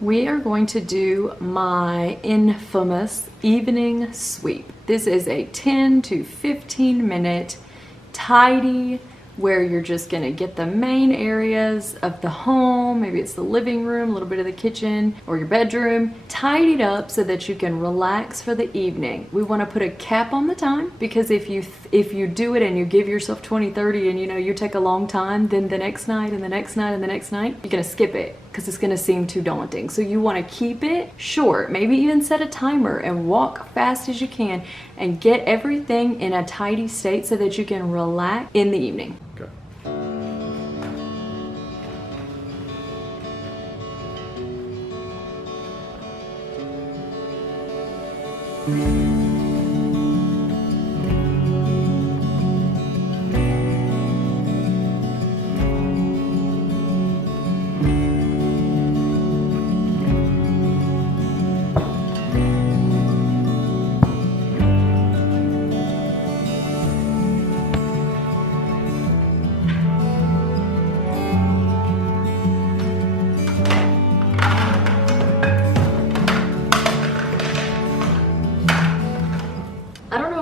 We are going to do my infamous evening sweep. This is a 10 to 15 minute tidy where you're just gonna get the main areas of the home, maybe it's the living room, a little bit of the kitchen or your bedroom, tidied up so that you can relax for the evening. We wanna put a cap on the time because if you do it and you give yourself 20, 30 and you take a long time, then the next night and the next night and the next night, you're gonna skip it because it's gonna seem too daunting. So you wanna keep it short, maybe even set a timer and walk fast as you can and get everything in a tidy state so that you can relax in the evening. Okay.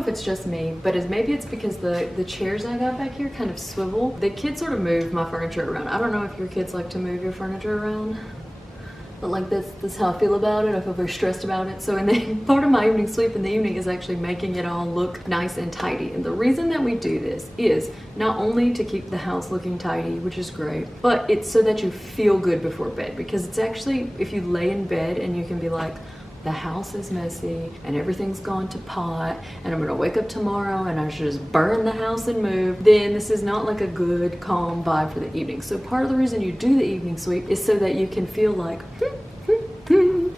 It's just me, but maybe it's because the chairs I got back here kind of swivel. The kids sort of move my furniture around. I don't know if your kids like to move your furniture around, but like that's how I feel about it. I feel very stressed about it. So and then part of my evening sweep in the evening is actually making it all look nice and tidy. And the reason that we do this is not only to keep the house looking tidy, which is great, but it's so that you feel good before bed, because it's actually, if you lay in bed and you can be like, the house is messy and everything's gone to pot and I'm gonna wake up tomorrow and I should just burn the house and move, then this is not like a good calm vibe for the evening. So part of the reason you do the evening sweep is so that you can feel like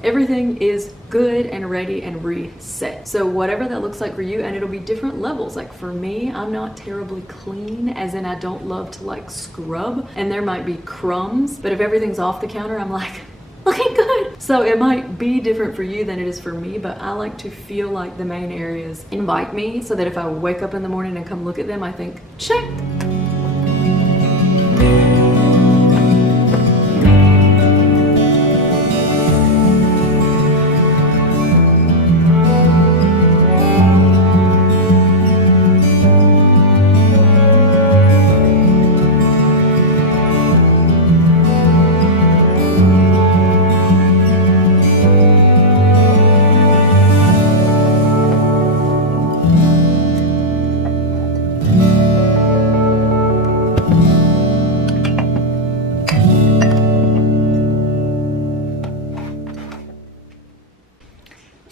everything is good and ready and reset. So whatever that looks like for you, and it'll be different levels. Like for me, I'm not terribly clean, as in I don't love to like scrub, and there might be crumbs, but if everything's off the counter, I'm like, looking good. So it might be different for you than it is for me, but I like to feel like the main areas invite me so that if I wake up in the morning and come look at them, I think, check.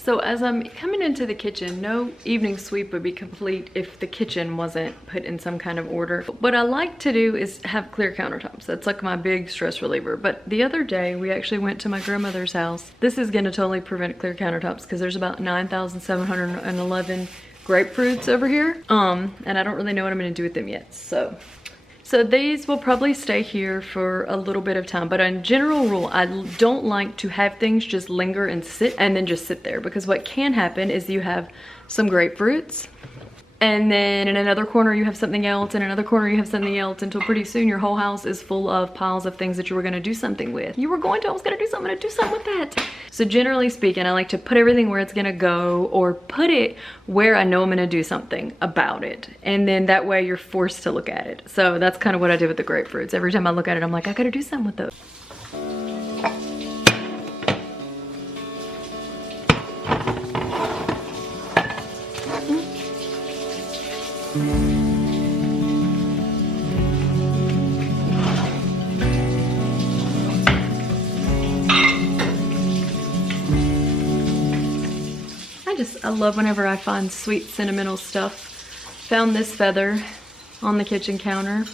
So as I'm coming into the kitchen, no evening sweep would be complete if the kitchen wasn't put in some kind of order. What I like to do is have clear countertops. That's like my big stress reliever. But the other day, we actually went to my grandmother's house. This is gonna totally prevent clear countertops because there's about 9,711 grapefruits over here. And I don't really know what I'm gonna do with them yet, So these will probably stay here for a little bit of time, but in general rule, I don't like to have things just linger and sit and then just sit there, because what can happen is you have some grapefruits and then in another corner you have something else, in another corner you have something else, until pretty soon your whole house is full of piles of things that you were gonna do something with. I was gonna do something with that. So generally speaking, I like to put everything where it's gonna go, or put it where I know I'm gonna do something about it. And then that way you're forced to look at it. So that's kind of what I did with the grapefruits. Every time I look at it, I'm like, I gotta do something with those. I love whenever I find sweet sentimental stuff. Found this feather on the kitchen counter.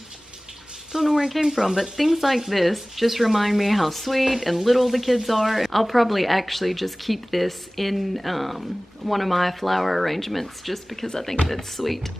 Don't know where it came from, but things like this just remind me how sweet and little the kids are. I'll probably actually just keep this in one of my flower arrangements just because I think that's sweet.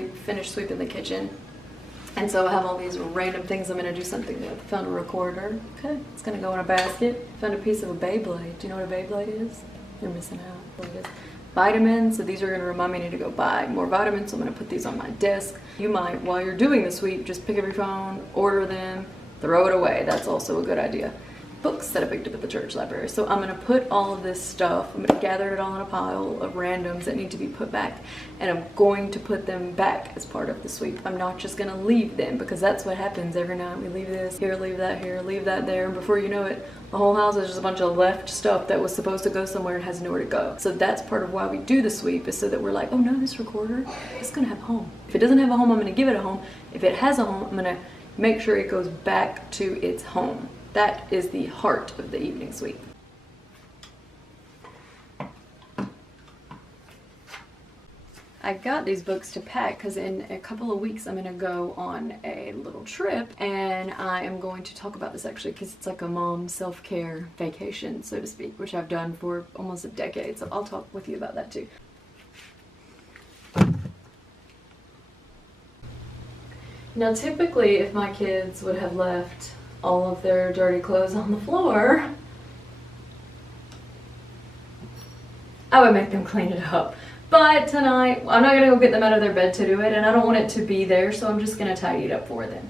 already finished sweeping the kitchen. And so I have all these random things I'm going to do something with. Found a recorder. Okay, it's going to go in a basket. Found a piece of a Beyblade. Do you know what a Beyblade is? You're missing out. What it is. Vitamins. So these are going to remind me to go buy more vitamins. So I'm going to put these on my desk. You might, while you're doing the sweep, just pick up your phone, order them, throw it away. That's also a good idea. Books that I picked up at the church library. So I'm going to put all of this stuff, I'm going to gather it all in a pile of randoms that need to be put back, and I'm going to put them back as part of the sweep. I'm not just going to leave them, because that's what happens every night. We leave this here, leave that here, leave that there, and before you know it, the whole house is just a bunch of left stuff that was supposed to go somewhere and has nowhere to go. So that's part of why we do the sweep, is so that we're like, oh no, this recorder is going to have a home. If it doesn't have a home, I'm going to give it a home. If it has a home, I'm going to make sure it goes back to its home. That is the heart of the evening sweep. I got these books to pack because in a couple of weeks I'm going to go on a little trip, and I am going to talk about this actually because it's like a mom self-care vacation, so to speak, which I've done for almost a decade, so I'll talk with you about that too. Now typically if my kids would have left all of their dirty clothes on the floor, I would make them clean it up. But tonight, I'm not going to go get them out of their bed to do it, and I don't want it to be there, so I'm just going to tidy it up for them.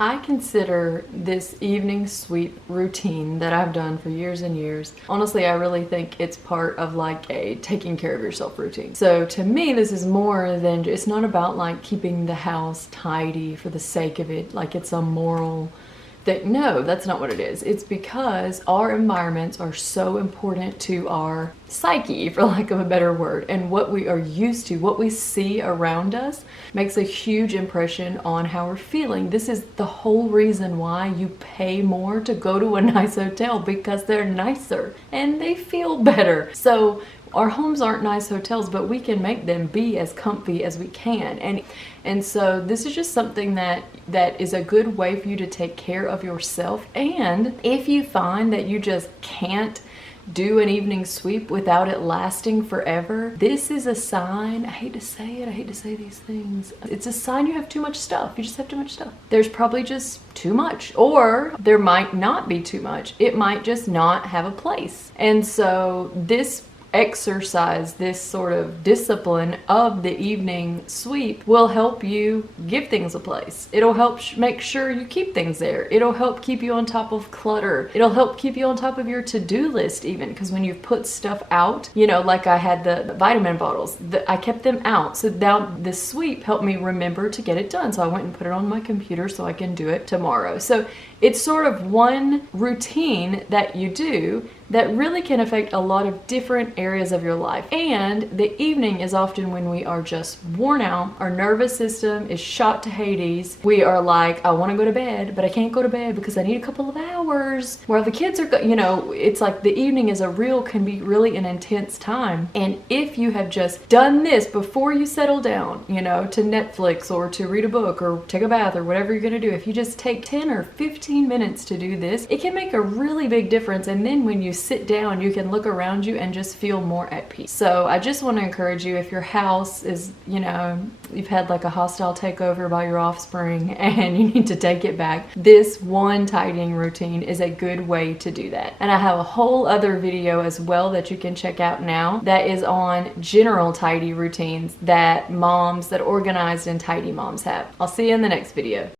I consider this evening sweep routine that I've done for years and years, honestly, I really think it's part of like a taking care of yourself routine. So to me, this is more than, it's not about like keeping the house tidy for the sake of it, like it's a moral thing. No, that's not what it is. It's because our environments are so important to our psyche, for lack of a better word, and what we are used to, what we see around us makes a huge impression on how we're feeling. This is the whole reason why you pay more to go to a nice hotel, because they're nicer and they feel better. So our homes aren't nice hotels, but we can make them be as comfy as we can. And so this is just something that is a good way for you to take care of yourself. And if you find that you just can't do an evening sweep without it lasting forever, this is a sign, I hate to say it, I hate to say these things, it's a sign you have too much stuff. You just have too much stuff. There's probably just too much, or there might not be too much. It might just not have a place. And so this exercise, this sort of discipline of the evening sweep will help you give things a place. It'll help make sure you keep things there. It'll help keep you on top of clutter. It'll help keep you on top of your to-do list even, because when you've put stuff out, you know, like I had the vitamin bottles, I kept them out. So now this sweep helped me remember to get it done. So I went and put it on my computer so I can do it tomorrow. So it's sort of one routine that you do that really can affect a lot of different areas of your life. And the evening is often when we are just worn out. Our nervous system is shot to Hades. We are like, I want to go to bed, but I can't go to bed because I need a couple of hours. While the kids are, you know, it's like the evening can be really an intense time. And if you have just done this before you settle down, you know, to Netflix or to read a book or take a bath or whatever you're gonna do, if you just take 10 or 15 minutes to do this, it can make a really big difference. And then when you sit down, you can look around you and just feel more at peace. So I just want to encourage you, if your house is, you know, you've had like a hostile takeover by your offspring and you need to take it back, this one tidying routine is a good way to do that. And I have a whole other video as well that you can check out now that is on general tidy routines that moms, that organized and tidy moms have. I'll see you in the next video.